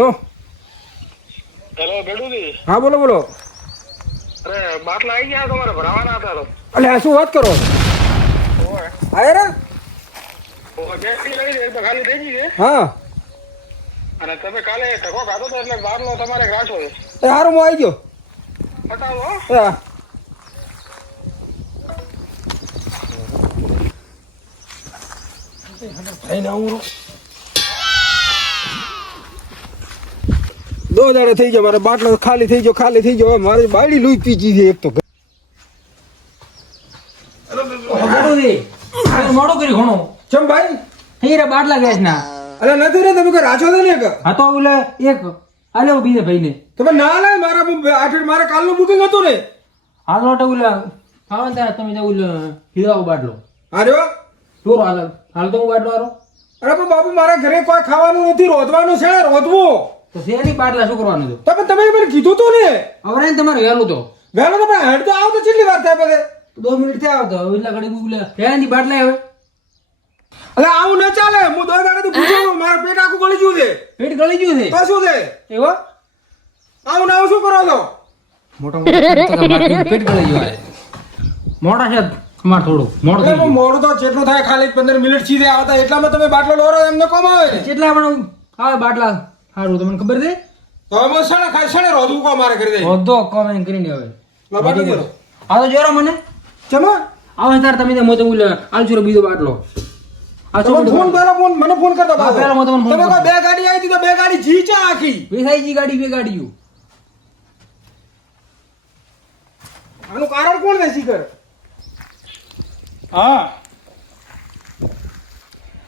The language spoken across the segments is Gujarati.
हेलो हेलो बेडू जी। हाँ बोलो बोलो। अरे बाटला आई गया तुम्हारे भरावाना था तो अरे ऐसी बात करो ओए आए रे ઓ ગેસની લઈ લે તો ખાલી થઈ ગઈ છે हाँ અને તમે કાલે ટકો ખાધો તો એટલે બારનો તમારે રાશો છે ए हारू मैं आई गयो બતાવો ए हाँ। भाई ना उरो 2000 થઈ ગયો મારો બાટલો ખાલી થઈ ગયો મારી બાયડી લૂઈ પીજી છે એક તો મોડું કરી ઘણો ચમ ભાઈ હીરા બાટલા ગેસ ના અરે નથી રે તમે કોઈ રાછો તો ને કે હા તો ઓલે એક આલો બીજે ભાઈ ને તમે ના લે મારા કાલનું બુકિંગ હતું ને હાલો તો ઓલે આવો ત્યાં તમે જાવ ઓલે હીરાઓ બાટલો અરે ટોરો હાલ તો હું બાટલો આરો અરે પણ બાપુ મારા ઘરે કોઈ ખાવાનું નથી રોધવાનું છે રોધવું તો શેરી બાટલા શું કરવાનું તો તમે મને કીધું તું ને હવે તમારે વહેલું તો વહેલો તો પણ હેડ તો આવ તો કેટલી વાર થાય બધે 2 મિનિટ થયા આવતો એટલા ઘડી ઓલે ફેરાની બાટલા હવે અરે આવું ન ચાલે હું 2 દાડાથી પૂછું મારા પેટ આખું ગળી ગયું છે પેટ ગળી ગયું છે તો શું છે એવો આવું ના શું કરો છો મોટા પેટ ગળી ગયું મોટા છે અમાર થોડું મોડું થઈ ગયું મોડું તો જેટલું થાય ખાલી 15 મિનિટ સીધે આવતા એટલામાં તમે બાટલો લોરો એમને કોમ આવે ને કેટલા પણ આવે બાટલા સારું તમને ખબર છે તો અમે સણે રોધવું કો મારે કરી દે બધો કોમેન્ટ કરીને હવે લો બાટલો કરો આ તો જોરો મને ચમો આવે તાર તમે તો મોટો બોલે આલચુરો બીજો બાટલો આ તમે ફોન કરો મને ફોન કરતો હા, પહેલા હું તમને ફોન તમે કરું. કોઈ બે ગાડી આવી હતી તો બે ગાડી જી ચા આખી વેસાઈજી ગાડી બે ગાડીઓ આનું કારણ કોણ દેસી કર હા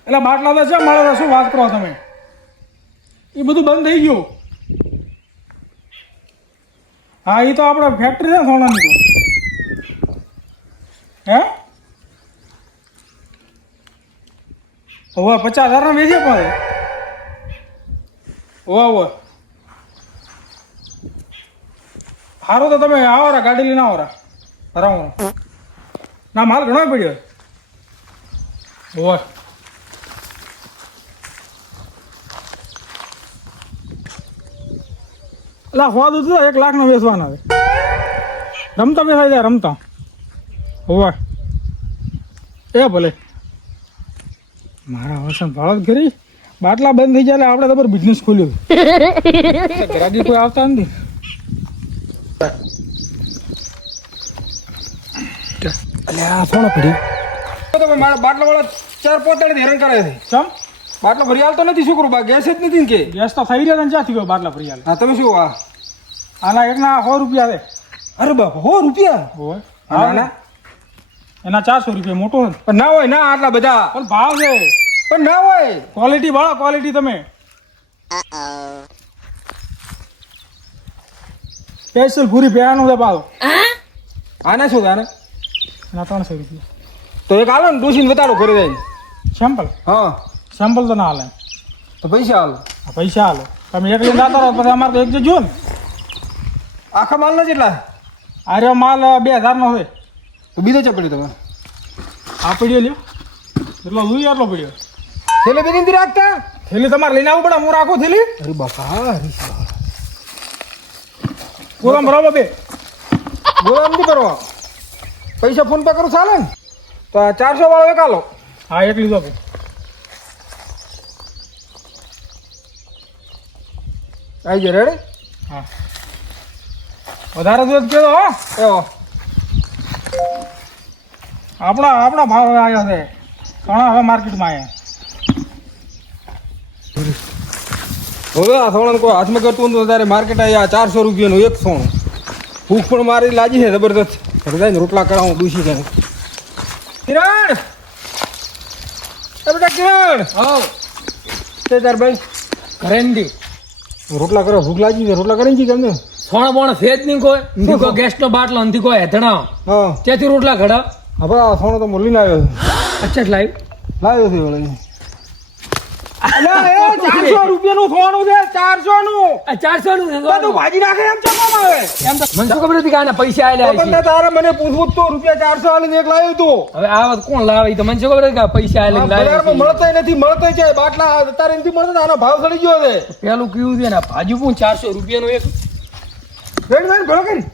એટલે બાટલા તો છે મારે તો શું વાત કરો તમે એ બધું બંધ થઈ ગયું હા એ તો આપણે ફેક્ટરી છે ને સોનાની તો હે હવે 50,000 વેચીએ પણ ઓવે સારું તો તમે આવો રા ગાડી લઈને આવો રા ભરાવો ના માલ ઘણો પડ્યો ઓવે એટલે હોદ હતું 1 લાખનો વેચવાના હવે રમતા વેચાઈ જાય રમતા હોવે એ ભલે મારા વસન ભાળત કરી બાટલા બંધ થઈ જાય એટલે આપણે તો બિઝનેસ ખોલ્યો ગ્રાહકી કોઈ આવતા નથી અલે આ સોનો પડી તો મારા બાટલા વાળા 4 પોતાડી હેરાન કરે છે ચમ બાટલો ભરી આલતો નથી છોકરો બા ગેસ જ નથી ને કે ગેસ તો થઈ રહ્યા ને ક્યાંથી ગયો બાટલા ફરી હાલ હા તમે શું આ આના એકના 100 રૂપિયા છે અરે બાપ 100 રૂપિયા હોય ના ના એના 400 રૂપિયા મોટો છે પણ ના હોય ના આટલા બધા પણ ભાવ છે પણ ના હોય ક્વોલિટી ભાળો ક્વોલિટી તમે સ્પેશિયલ પૂરી પહેરાનું છે ભાવ આને શું આને એના 300 રૂપિયા તો એક આલો ને ડોસીને બતાડો કરી દે સેમ્પલ હા સેમ્પલ તો ના હાલે તો પૈસા આલો આ પૈસા હાલો તમે એક લઈને જતા રહો પછી અમારે તો એક જજો ને આખા માલના કેટલા આ રહ્યો માલ 2000 નો છે તો બીજો ચપડી તમે આ પડ્યો લ્યો એટલો લઈ આટલો પડ્યો થેલે બેગીન રાખતા થેલી તમારે લઈને આવવું પડે હું રાખો થેલી અરે બાપા ગોદામ બરાબર બે ગોળામ નહીં કરવા પૈસા ફોન પે કરું ચાલે ને તો આ 400 વાળો એક આલો હા એક લીધો ભાઈ આવી જાય રેડી હા વધારે દૂધ કેવો હો એવો આપણા ભાવ આવ્યા છે ઘણા હવે માર્કેટમાં આવ્યા હવે આ સોણને કોઈ હાથમાં કરતું નથી તારે માર્કેટ આવ્યા 400 રૂપિયાનું એક સોણું ભૂખ પણ મારી લાગી છે જબરદસ્ત હૃદય રોટલા કરાવું દૂષી જાય કિરણ એ બેટા કિરણ હા તે તાર ભાઈ ઘરેન્ડી રોટલા કરો ભૂખ લાગી છે રોટલા કરીને કેમ ને થોડા બોણ ફેજ નહીં કોઈ નથી કોઈ ગેસનો બાટલો નથી કોઈ હેધણા હા ત્યાંથી રોટલા ઘડા હવે આ સોણો તો મોલીને આવ્યો છે અચ્છા લાઈવ લાવ્યો છે વળે અલ્યા એ 400 રૂપિયાનું સોનું છે 400 નું આ 400 નું છે તો તું ભાજી નાખે એમ ચકવામાં આવે એમ તો મને શું ખબર હતી કે આના પૈસા તો આલ્યા પણ છે તારે મને પૂછવું જ તો રૂપિયા 400 આલીને એક લાવ્યો તું હવે આ વાત કોણ લાવે ઈ તો મને શું ખબર હતી કે આ પૈસા આલ્યા લાવ્યા બજારમાં મળતાય નથી મળતાય છે બાટલા અત્યારે નથી મળતા આનો ભાવ ચડી ગયો છે છે પેલું કીધું છે ને આ ભાજુ પણ 400 રૂપિયાનું એક વેણ વેણ ભલો કરી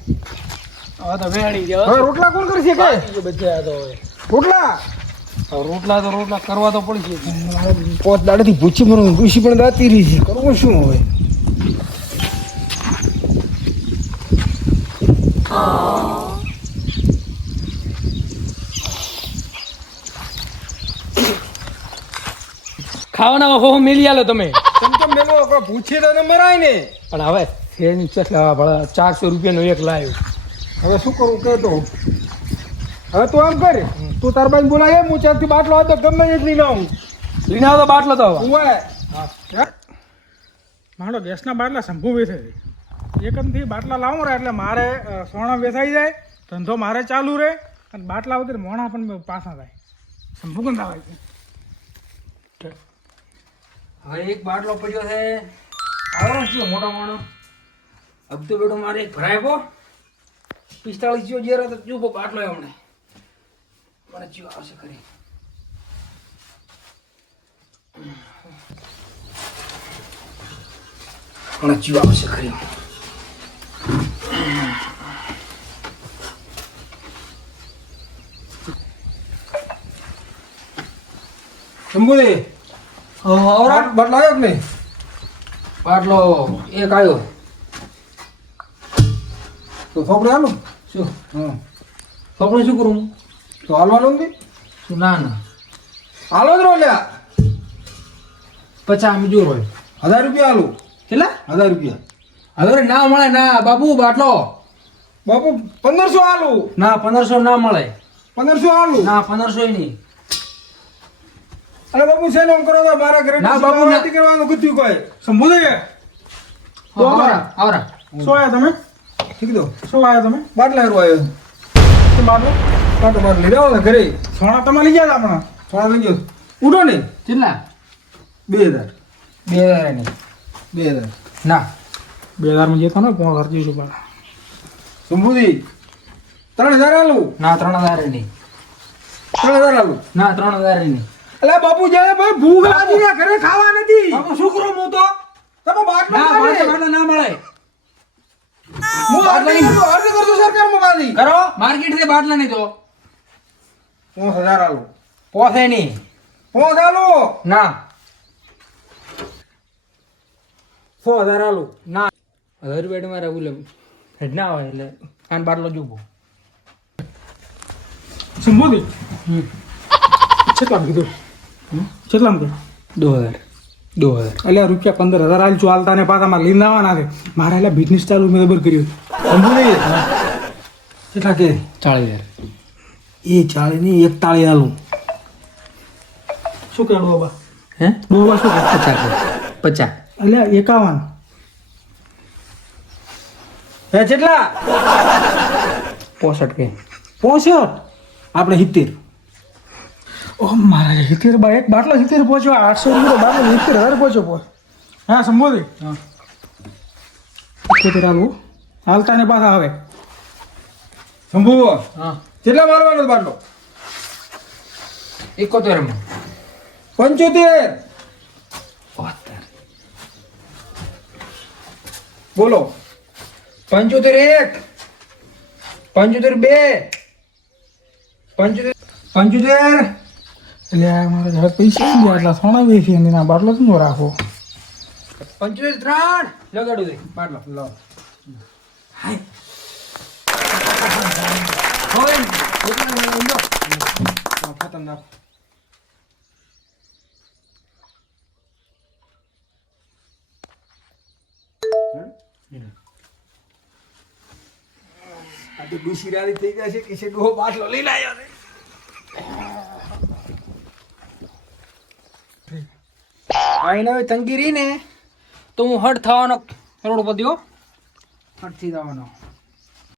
હવે તો વેણી દે હવે રોટલા કોણ કરશે કે બધા તો હવે રોટલા રોટલા કરવા તો પડશે પોત દાડેથી ભૂચી પણ ઋષિ પણ દાતી રહી છે કરવું શું હવે ખાવાના હો મેલી આલો તમે કેમ કેમ મેલો ભૂચી તો મરાય ને પણ હવે શેરની કેટલા ભલા 400 રૂપિયાનો એક લાવ્યો હવે શું કરું કે તો હવે તું આમ કર તું તાર બાઈને બોલાય હું ચારથી બાટલો હતો ગમે એક લઈને આવું લઈને આવો તો બાટલો તો હવે ઉવે મારો ગેસના બાટલા શંભુ વેચે છે એકમથી બાટલા લાવું રે એટલે મારે સોના વેચાઈ જાય ધંધો મારે ચાલુ રહે અને બાટલા વગર મોણા પણ પાછા થાય શંભુ કંદ આવે છે હવે એક બાટલો પડ્યો છે આવો છે મોટા મોણો અબ તો બેટો મારે એક ભરાય પો 45 જો જેરો તો જો બાટલો હમણે મને જીવ આવશે કરી મને જીવ આવશે કરી શંભુજી બાટલો આવ્યો કે નહીં બાટલો એક આવ્યો તો થોપડે હાલો શું હા આપણે શું કરું તો હાલવાનું નથી શું ના ના હાલો જ રોલ્યા 50 બીજો હોય 1000 રૂપિયા હાલો કેટલા 1000 રૂપિયા હવે ના મળે ના બાબુ બાટલો બાપુ 1500 હાલું ના 1500 ના મળે 1500 હાલું ના 1500 નહીં અરે બાપુ શેનો આમ કરો છો? મારા ઘરે ના બાપુ, ના. નથી કરવાનું કીધું કોઈ શંભુજી આવરા આવરા શું આવ્યા તમે ઠીક દો શું આવ્યા તમે બાટલા હારું આવ્યો શું બાટલો બાટલો બાટલો લઈ આવો ને ઘરે સોના તમે લઈ ગયા હતા હમણાં થોડા લઈ ગયો ઉઠો ને કેટલા 2000 2000 નહીં 2000 ના 2000 માં જતો ને 5000 જઈશું પાછા શંભુજી 3000 હાલું ના 3000 નહીં 3000 હાલું ના 3000 નહીં અલ્યા બાપુ જાય ભાઈ ભૂખ લાગી છે ઘરે ખાવા નથી બાબુ શું કરું હું તો તમે બાટલો ના ખાઈ બાટલો લે. બાટલો ના મળે હું અરજી કરતો સરકારમાં પાછી કરો માર્કેટ થી બાટલા નહીં તો 5000 હાલું પોસે નહીં 5000 હાલું ના 6000 હાલું ના 1000 રૂપિયા મારા બોલે હેડ ના હોય એટલે આન બાટલો જુબો શંભુજી કેટલા કીધું કેટલા કીધું 2000 એટલે રૂપિયા 15000 હાલ ચાલતા ને પાછા મારે લઈને આવવાના છે મારે એટલે બિઝનેસ ચાલુ મેં બરાબર કર્યું શંભુજી કેટલા કે 40000 એ 40 ની 41 હાલું શું કહેવું બાબા હે ડોબા શું કહે 50 એટલે 51 હે કેટલા 65 કે 65 આપણે 70 ઓહ મારા 70 એક બાટલો 70 પહોંચ્યો 800 રૂપિયા બાટલો 70000 પહોંચ્યો હા સંબોધી હા 70 હાલવું હાલતા ને પાછા આવે શંભુ હા કેટલા મારવાનો બાટલો 71 માં 75 બોલો 75 1 75 2 75 એટલે આ મારા ઘરે પૈસા નહીં એટલા સોના વેચી અને ના બાટલો શું રાખો 75 3 લગાડું દે બાટલો લો હાય હવે ખતરનાક આ તો ગુશીરારી થઈ ગયા છે કે છે ડોહો બાટલો લઈ લાયો રે આઈને હવે તંગી રહી ને તો હું હટ થવાનો રોડ પર દ્યો હટ થઈ જવાનો